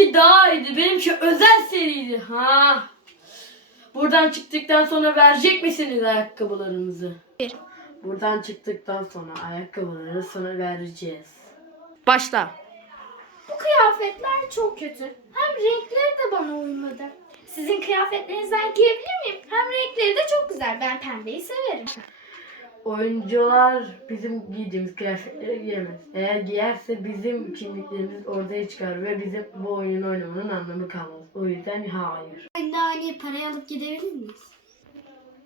Seninki daha iyiydi. Benimki özel seriydi. Ha. Buradan çıktıktan sonra verecek misiniz ayakkabılarımızı? Bir. Buradan çıktıktan sonra ayakkabıları sana vereceğiz. Başla. Bu kıyafetler çok kötü. Hem renkleri de bana uymadı. Sizin kıyafetlerinizden giyebilir miyim? Hem renkleri de çok güzel. Ben pembeyi severim. Oyuncular bizim giydiğimiz kıyafetleri giyemez. Eğer giyerse bizim kimliklerimiz ortaya çıkar ve bizim bu oyunu oynamanın anlamı kalmaz. O yüzden hayır. Aynı parayı alıp gidebilir miyiz?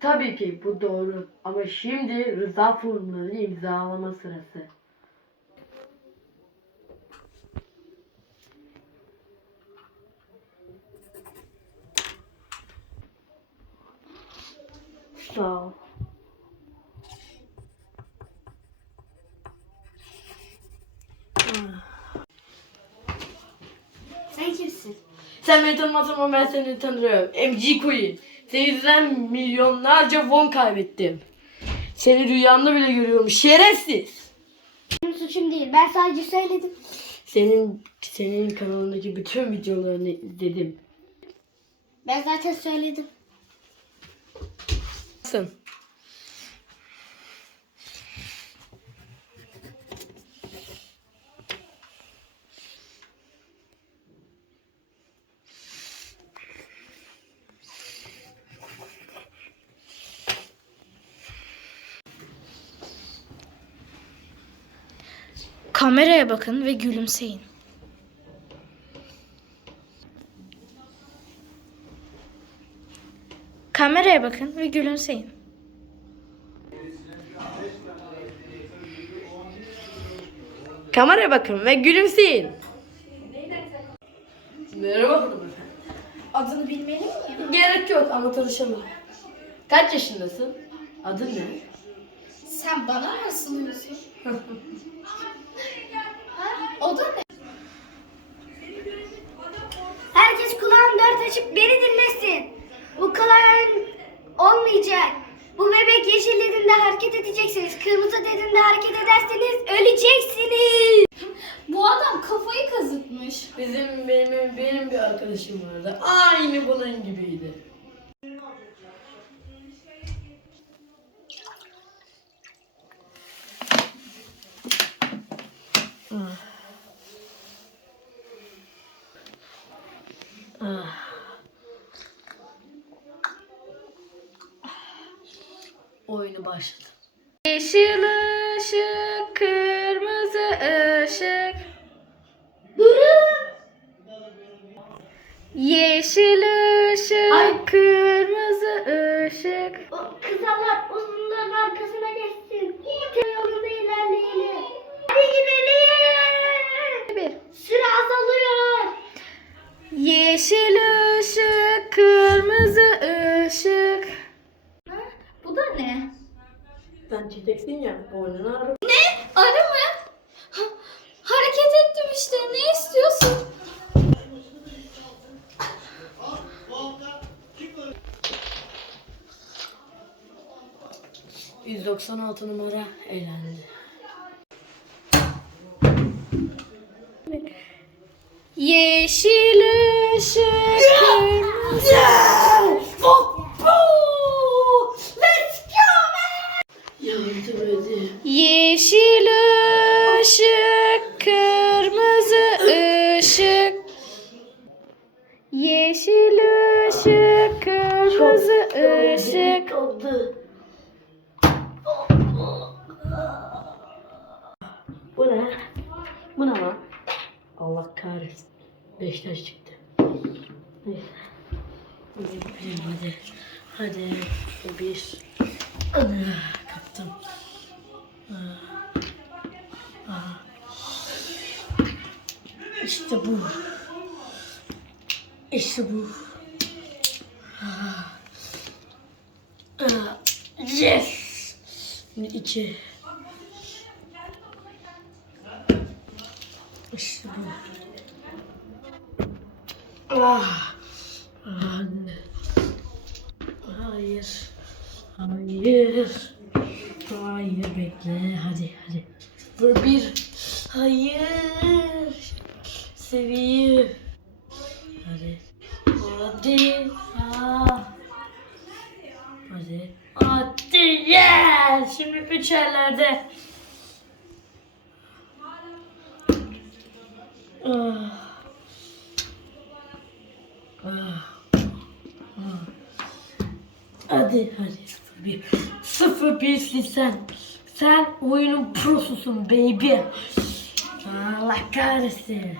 Tabii ki bu doğru ama şimdi rıza formları imzalama sırası. Sağ ol. Sen kimsin? Sen beni tanımazsan ama ben seni tanırım. MG Queen. Senin yüzünden milyonlarca won kaybettim. Seni rüyamda bile görüyorum. Şerefsiz. Benim suçum değil. Ben sadece söyledim. Senin senin kanalındaki bütün videolarını izledim. Ben zaten söyledim. Sen. Kameraya bakın ve gülümseyin. Kameraya bakın ve gülümseyin. Kameraya bakın ve gülümseyin. Merhaba. Adını bilmeli miyim? Gerek yok ama tanışalım. Kaç yaşındasın? Adın ne? Sen bana mı ısınıyorsun? ha? O da ne? Herkes kulağını dört açıp beni dinlesin. Bu kulağın olmayacak. Bu bebek yeşil dediğinde hareket edeceksiniz. Kırmızı dediğinde hareket ederseniz öleceksiniz. Bu adam kafayı kazıtmış. Bizim benim benim bir arkadaşım vardı. Aynı bunun gibiydi. Oyunu başladı. Yeşil ışık, kırmızı ışık. Durun. Yeşil ışık, Ay. kırmızı ışık. O kızlar uzunların arkasına geçsin. Te yolunda ilerleyelim. Hadi gidelim. Bir. Süre azalıyor. Yeşil ışık, kırmızı ışık. Ha? Bu da ne? Çiçeksin ya, boynuna arı. Ne? Arı mı? Ha, hareket ettim işte. Ne istiyorsun? Hı. 196 numara elendi. Bu ne? Bu ne lan? Allah kahretsin. Beşiktaş çıktı. Neyse. Hadi hadi. Bir. Ana, kaptım. Ah. Ah. İşte bu. İşte bu. Ah. Ah. Yes. Şimdi iki. İşte bu. Ah. Anne. Hayır. Hayır. Hayır bekle. Hadi hadi. Vur bir. Hayır. Seviye. üçerlerde. Ah. Ah. Ah. Hadi hadi sıfır bir. Sıfır birsin sen. Sen oyunun prosusun baby. Allah kahretsin.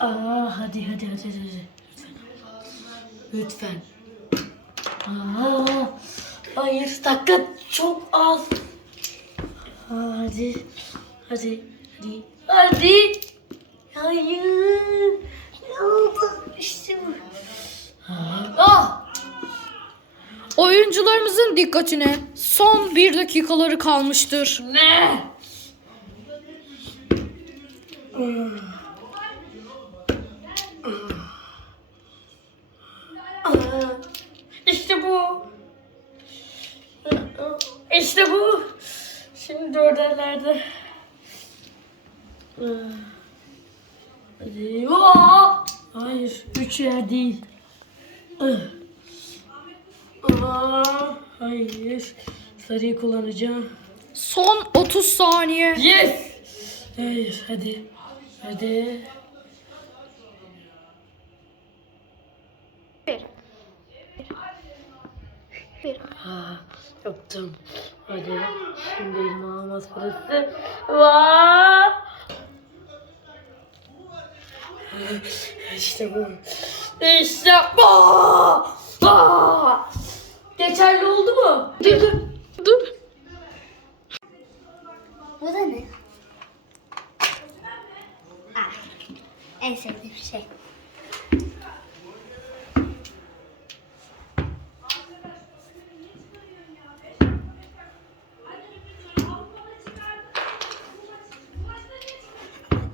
Aa hadi hadi hadi hadi. Lütfen. Aa, hayır dakika çok az. Aa, hadi. Hadi. Hadi. Hadi. Hayır. Ne oldu? İşte bu. Ah. Oyuncularımızın dikkatine son bir dakikaları kalmıştır. Ne? İşte bu. İşte bu. Şimdi dörderlerde. Hadi. Hayır. Üç yer değil. Ah. Hayır. Sarıyı kullanacağım. Son 30 saniye. Yes. Hayır hadi. Hadi. Bir. Bir. Ha, yaptım. Hadi. Şimdi elime almaz burası. Vaa! İşte bu. İşte bu. Aa! Geçerli oldu mu? Dur. Dur. Bu da ne? Ah, en sevdiğim şey.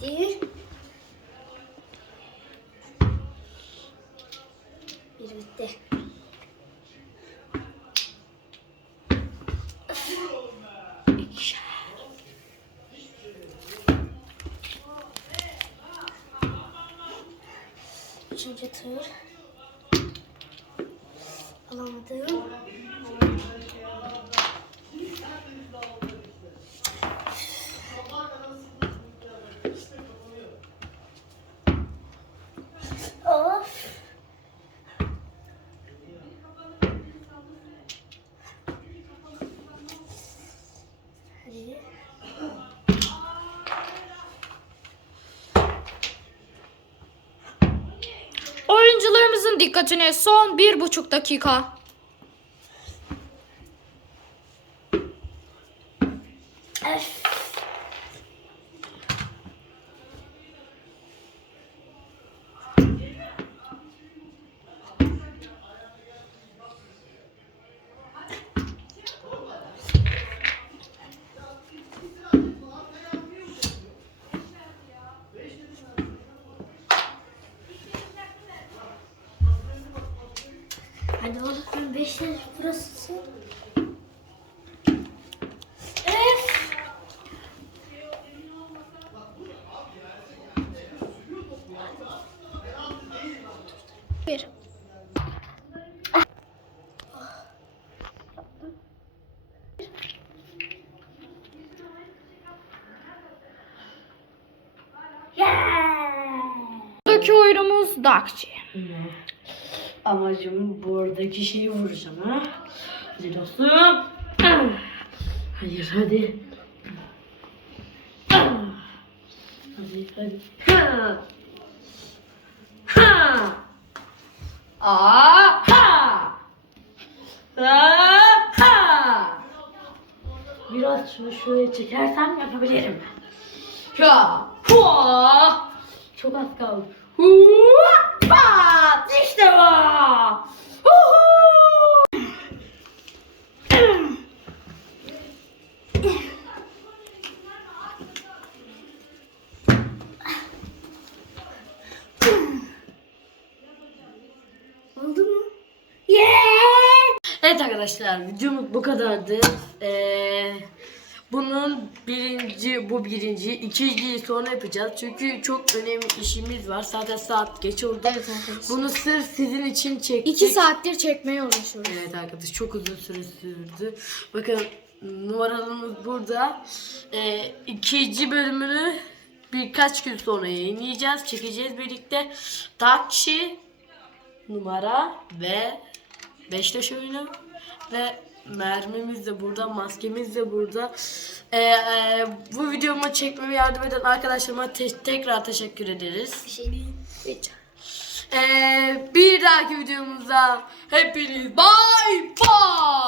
Hadi. Bir bitti. İkişer. Üçüncü tur. Alamadım. Of. Hadi. Oyuncularımızın dikkatine son bir buçuk dakika. Oğlum beşler burası. Öf. Bir. Buradaki oyunumuz Dakçi. Amacım buradaki şeyi vuracağım ha. Hadi dostum. Hayır hadi. Hadi hadi. Ha. Ha. Aa, ha. Ha. Biraz şunu şuraya çekersem yapabilirim. Ya. Hua. Çok az kaldı. Hua. Huhu. Oldu mu? Yeah! Evet arkadaşlar videomuz bu kadardı. Ee, bunun birinci bu birinci ikinciyi sonra yapacağız çünkü çok önemli işimiz var zaten saat geç oldu. Evet arkadaşlar. Bunu sırf sizin için çektik. İki saattir çekmeye uğraşıyoruz. Evet arkadaş çok uzun süre sürdü. Bakın numaralarımız burada. Ee, ikinci bölümünü birkaç gün sonra yayınlayacağız. Çekeceğiz birlikte. Takçi numara ve Beşiktaş oyunu ve mermimiz de burada, maskemiz de burada. Ee, e, bu videomu çekmeme yardım eden arkadaşlarıma te- tekrar teşekkür ederiz. Bir şey değil. Rica. Ee, bir dahaki videomuzda hepiniz bye bye.